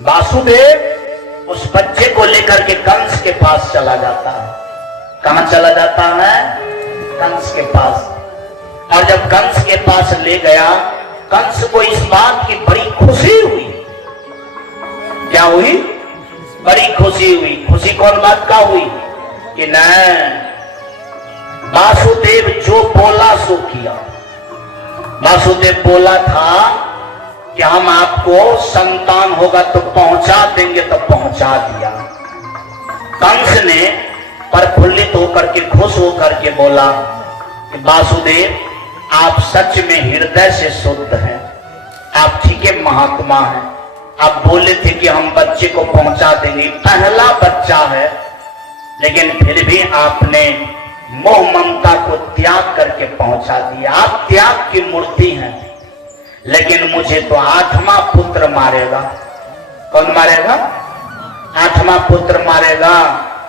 वासुदेव उस बच्चे को लेकर के कंस के पास चला जाता है। कहां चला जाता है? कंस के पास। और जब कंस के पास ले गया, कंस को इस बात की बड़ी खुशी हुई। क्या हुई? बड़ी खुशी हुई। खुशी कौन बात का हुई? कि नहीं, वासुदेव जो बोला सो किया। वासुदेव बोला था कि हम आपको संतान होगा तो पहुंचा देंगे, तो पहुंचा दिया। कंस ने प्रफुल्लित होकर के, खुश होकर के बोला कि वासुदेव आप सच में हृदय से शुद्ध हैं, आप ठीक है महात्मा हैं। आप बोले थे कि हम बच्चे को पहुंचा देंगे, पहला बच्चा है, लेकिन फिर भी आपने मोह ममता को त्याग करके पहुंचा दिया। आप त्याग की मूर्ति हैं, लेकिन मुझे तो 8वां पुत्र मारेगा। कौन मारेगा? 8वां पुत्र मारेगा।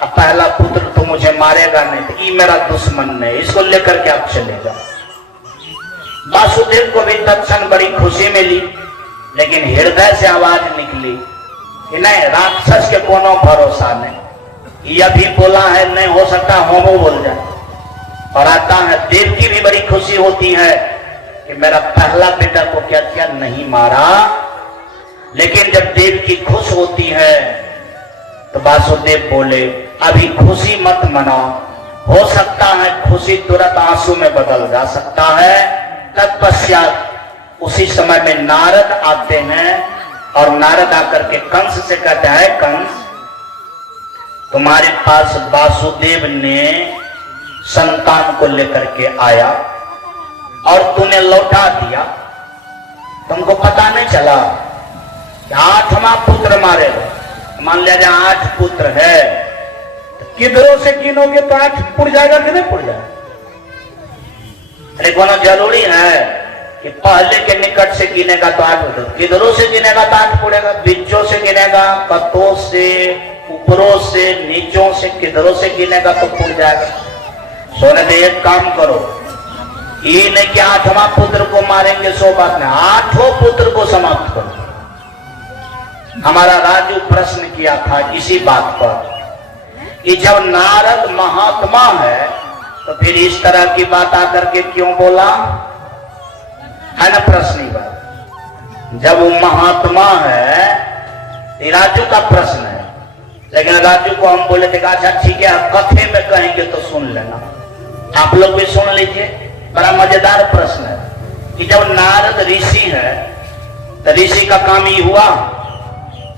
अब पहला पुत्र तो मुझे मारेगा नहीं, तो ये मेरा दुश्मन नहीं, इसको लेकर के आप चले जाओ। वासुदेव को भी तत्क्षण बड़ी खुशी मिली, लेकिन हृदय से आवाज निकली कि नहीं, राक्षस के कोनो भरोसा नहीं। यह भी बोला है, नहीं हो सकता होमो बोल जाए। और आता है, देव की भी बड़ी खुशी होती है कि मेरा पहला बेटा को क्या क्या नहीं मारा। लेकिन जब देव की खुश होती है तो वासुदेव बोले, अभी खुशी मत मनाओ, हो सकता है खुशी तुरंत आंसू में बदल जा सकता है। तत्पश्चात उसी समय में नारद आते हैं और नारद आकर के कंस से कहता है, कंस तुम्हारे पास वासुदेव ने संतान को लेकर के आया और तूने लौटा दिया, तुमको पता नहीं चला कि 8वां पुत्र मारेगा। मान लिया जाए 8 पुत्र है, तो किधरों से गिनोगे तो 8 पुड़ जाएगा कि नहीं पुड़ जाएगा? अरे कोनो जरूरी है कि पहले के निकट से गिनेगा तो 8 पुड़, किधरों से गिनेगा तो 8 पुड़ेगा? बीचों से गिनेगा, कतों से, ऊपरों से, नीचों से, किधरों से गिनेगा तो पुड़ जाएगा। सोने दे, एक काम करो, ये नहीं कि 8वां पुत्र को मारेंगे, सो बात नहीं, 8 पुत्र को समाप्त करो। हमारा राजू प्रश्न किया था इसी बात पर कि जब नारद महात्मा है तो फिर इस तरह की बात आकर के क्यों बोला, है ना प्रश्न ही बात। जब वो महात्मा है, ये राजू का प्रश्न है, लेकिन राजू को हम बोले थे अच्छा ठीक है, कथे में कहेंगे तो सुन लेना, आप लोग भी सुन लीजिए। बड़ा मजेदार प्रश्न है कि जब नारद ऋषि है तो ऋषि का काम ही हुआ,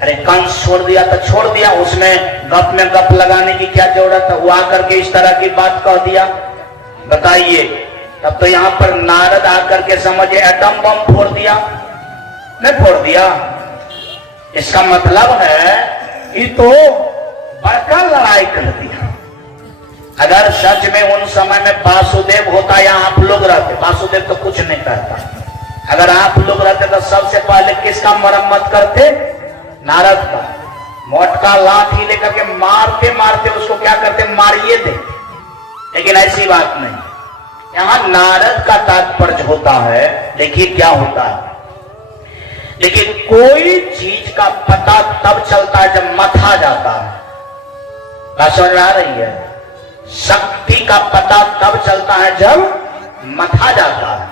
अरे कंस छोड़ दिया तो छोड़ दिया, उसमें गप में गप लगाने की क्या जरूरत है? वो आकर के इस तरह की बात कह दिया, बताइए। तब तो यहां पर नारद आकर के समझे एटम बम फोड़ दिया, नहीं फोड़ दिया। इसका मतलब है कि तो बड़का लड़ाई कर दिया। अगर सच में उन समय में वासुदेव होता या आप लोग रहते, वासुदेव तो कुछ नहीं करता, अगर आप लोग रहते तो सबसे पहले किसका मरम्मत करते? नारद का। मोटका लाठी लेकर के मारते मारते उसको क्या करते? मारिए थे। लेकिन ऐसी बात नहीं, यहां नारद का तात्पर्य होता है, देखिए क्या होता है। लेकिन कोई चीज का पता तब चलता है जब मथा जाता है। बात समझ आ रही है? शक्ति का पता तब चलता है जब मथा जाता है।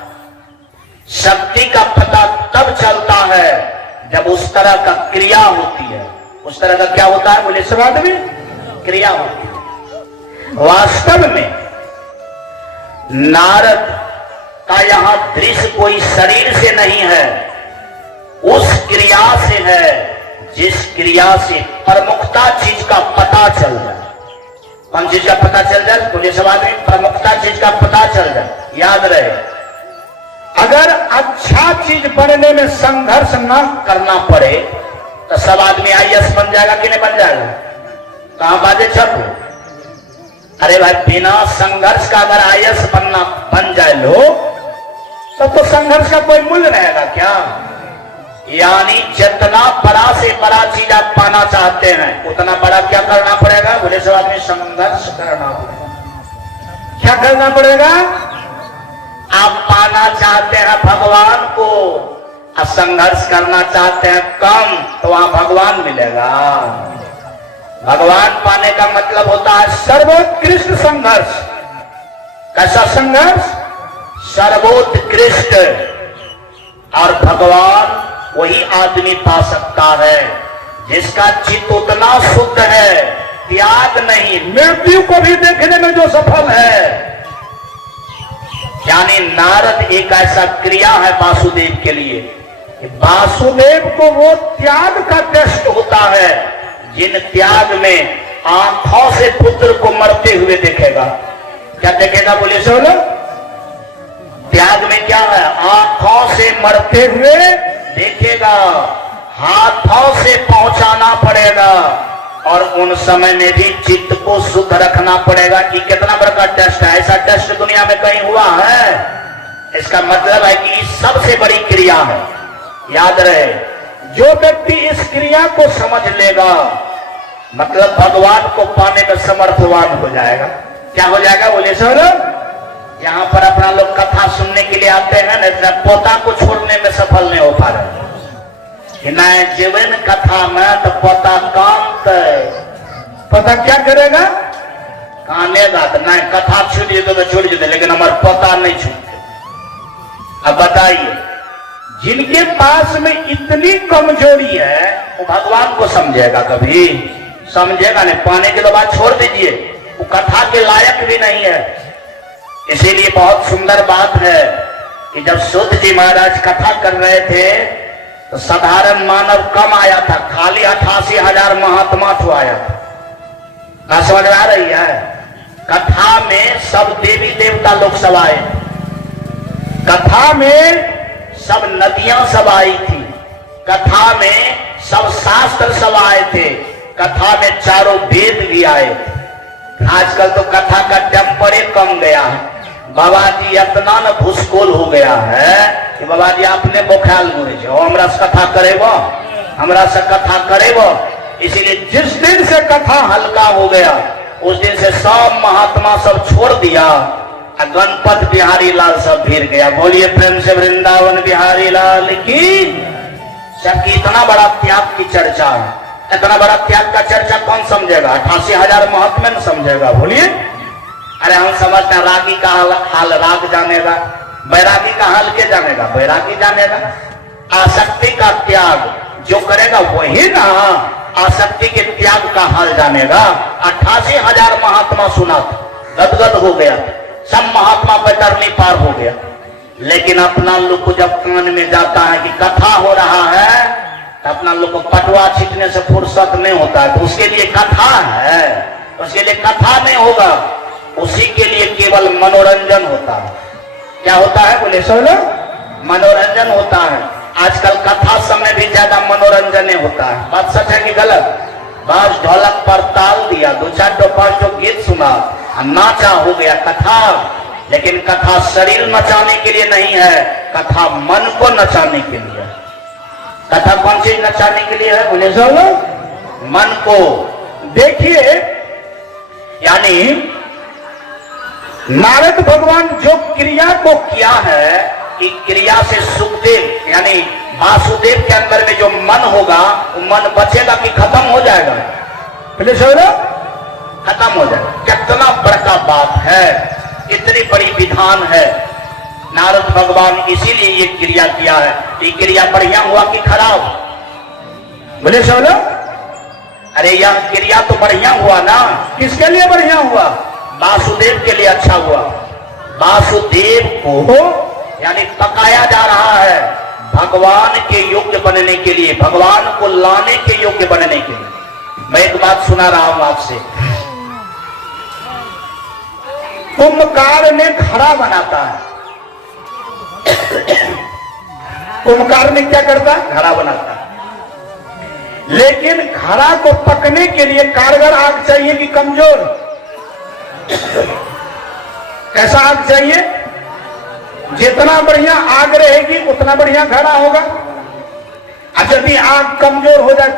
शक्ति का पता तब चलता है जब उस तरह का क्रिया होती है। उस तरह का क्या होता है? बोले समाज में क्रिया होती है। वास्तव में नारद का यहां दृश्य कोई शरीर से नहीं है, उस क्रिया से है जिस क्रिया से प्रमुखता चीज का पता चल जाए। कौन चीज का पता चल जाए? बोले समाज में प्रमुखता चीज का पता चल जाए। याद रहे, अगर अच्छा चीज बनने में संघर्ष न करना पड़े तो सब आदमी IAS बन जाएगा कि नहीं बन जाएगा? कहां बाजे छपो? अरे भाई, बिना संघर्ष का अगर IAS बनना बन जाए लोग, तब तो संघर्ष का कोई मूल्य रहेगा क्या? यानी जितना बड़ा से बड़ा चीज आप पाना चाहते हैं, उतना बड़ा क्या करना पड़ेगा? बोले सब आदमी संघर्ष करना पड़ेगा। क्या करना पड़ेगा? आप पाना चाहते हैं भगवान को, संघर्ष करना चाहते हैं कम, तो वहां भगवान मिलेगा। भगवान पाने का मतलब होता है सर्वोत्कृष्ट संघर्ष। कैसा संघर्ष? सर्वोत्कृष्ट। और भगवान वही आदमी पा सकता है जिसका चित्त उतना शुद्ध है, त्याग नहीं, मृत्यु को भी देखने में जो सफल है। यानी नारद एक ऐसा क्रिया है वासुदेव के लिए, वासुदेव को वो त्याग का कष्ट होता है जिन त्याग में आंखों से पुत्र को मरते हुए देखेगा। क्या देखेगा बोले सो लोग? त्याग में क्या है? आंखों से मरते हुए देखेगा, हाथों से पहुंचाना पड़ेगा, और उन समय में भी चित्त को शुद्ध रखना पड़ेगा। कि कितना बड़ा टेस्ट है, ऐसा टेस्ट दुनिया में कहीं हुआ है? इसका मतलब है कि सबसे बड़ी क्रिया है। याद रहे, जो व्यक्ति इस क्रिया को समझ लेगा मतलब भगवान को पाने में समर्थवान हो जाएगा। क्या हो जाएगा बोले सर? यहाँ पर अपना लोग कथा सुनने के लिए आते हैं ना, पोता को छोड़ने में सफल नहीं हो पा रहे कि नहीं जीवन कथा में तो पोता काम पता क्या करेगा? कानेगा तो नहीं, कथा छूट जेते तो छूट जेते, लेकिन हमारे पोता नहीं छूटते। अब बताइए, जिनके पास में इतनी कमजोरी है वो भगवान को समझेगा? कभी समझेगा नहीं। पाने के बाद छोड़ दीजिए, वो कथा के लायक भी नहीं है। इसीलिए बहुत सुंदर बात है कि जब सूत जी महाराज कथा कर रहे थे तो साधारण मानव कम आया था, खाली 88,000 महात्मा तो आया था। ना समझ में आ रही है? कथा में सब देवी देवता लोग सब आए, कथा में सब नदियां सब आई थी, कथा में सब शास्त्र सब आए थे, कथा में चारों वेद भी आए थे। आजकल तो कथा का टेम्पर ही कम गया है। बाबा जी इतना न भूसकोल हो गया है कि बाबा जी आपने बोख्याल गुरे हमरा से कथा करेबो, हमरा से कथा करेबो। इसीलिए जिस दिन से कथा हल्का हो गया उस दिन से सब महात्मा सब छोड़ दिया, गणपत बिहारी लाल सब भीड़ गया। बोलिए प्रेम से वृंदावन बिहारी लाल की। सबकी इतना बड़ा त्याग की चर्चा है, इतना बड़ा त्याग का चर्चा कौन समझेगा? 88,000 महात्मा न समझेगा। बोलिए, अरे हम समझते हैं रागी का हाल राग जानेगा, बैरागी का हाल के जानेगा? बैरागी जानेगा। आसक्ति का त्याग जो करेगा वही ना आसक्ति के त्याग का हाल जानेगा। 88,000 महात्मा सुना था, गदगद हो गया, सब महात्मा बैतरनी पार हो गया। लेकिन अपना लोग को जब कान में जाता है कि कथा हो रहा है तो अपना लोग को पटवा छीटने से फुर्सत नहीं होता है। तो उसके लिए कथा है, उसके लिए कथा नहीं होगा, उसी के लिए केवल मनोरंजन होता है। क्या होता है बोले सो लोग? मनोरंजन होता है। आजकल कथा समय भी ज्यादा मनोरंजन होता है। बात सच है कि गलत? बस ढोलक पर ताल दिया, 2-4 5 गीत सुना, नाचा, हो गया कथा। लेकिन कथा शरीर नचाने के लिए नहीं है, कथा मन को नचाने के लिए। कथा कौन सी नचाने के लिए है बोले सो लोग? मन को। देखिए, यानी नारद भगवान जो क्रिया को किया है कि क्रिया से सुखदेव यानी वासुदेव के अंदर में जो मन होगा वो मन बचेगा कि खत्म हो जाएगा? बोले सो लोग? खत्म हो जाएगा। कितना बड़का बात है, इतनी बड़ी विधान है। नारद भगवान इसीलिए ये क्रिया किया है। ये क्रिया बढ़िया हुआ कि खराब? बोले सो लोग? अरे यह क्रिया तो बढ़िया हुआ ना। किसके लिए बढ़िया हुआ? वासुदेव के लिए अच्छा हुआ। वासुदेव को यानी पकाया जा रहा है भगवान के योग्य बनने के लिए, भगवान को लाने के योग्य बनने के लिए। मैं एक बात सुना रहा हूं आपसे। कुंभकार में घड़ा बनाता है। कुंभकार में क्या करता है? घड़ा बनाता है। लेकिन घड़ा को पकने के लिए कारगर आग चाहिए कि कमजोर? कैसा आग चाहिए? जितना बढ़िया आग रहेगी उतना बढ़िया घड़ा होगा। अब यदि आग कमजोर हो जाए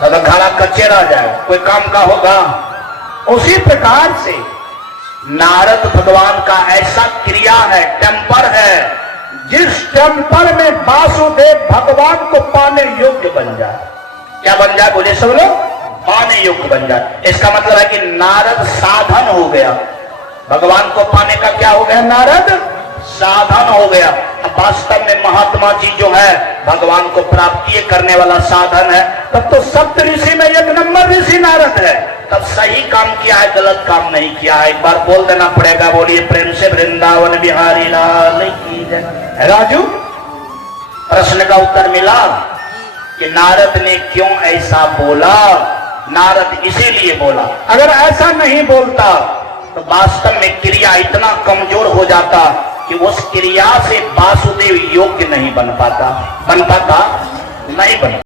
तो घड़ा कच्चे रह जाएगा, कोई काम का होगा? उसी प्रकार से नारद भगवान का ऐसा क्रिया है, टेम्पर है, जिस टेम्पल में वासुदेव भगवान को पाने योग्य बन जाए। क्या बन जाए बोले सब लोग? पाने योग्य बन जाए। इसका मतलब है कि नारद साधन हो गया, भगवान को पाने का क्या हो गया? नारद साधन हो गया। अब वास्तव में महात्मा जी जो है भगवान को प्राप्ति करने वाला साधन है, तब तो सप्त ऋषि में एक नंबर ऋषि नारद है। तब सही काम किया है, गलत काम नहीं किया है। एक बार बोल देना पड़ेगा, बोलिए प्रेम से वृंदावन बिहारी लाल की जय। राजू, प्रश्न का उत्तर मिला कि नारद ने क्यों ऐसा बोला। नारद इसीलिए बोला, अगर ऐसा नहीं बोलता तो वास्तव में क्रिया इतना कमजोर हो जाता कि उस क्रिया से वासुदेव योग्य नहीं बन पाता नहीं बन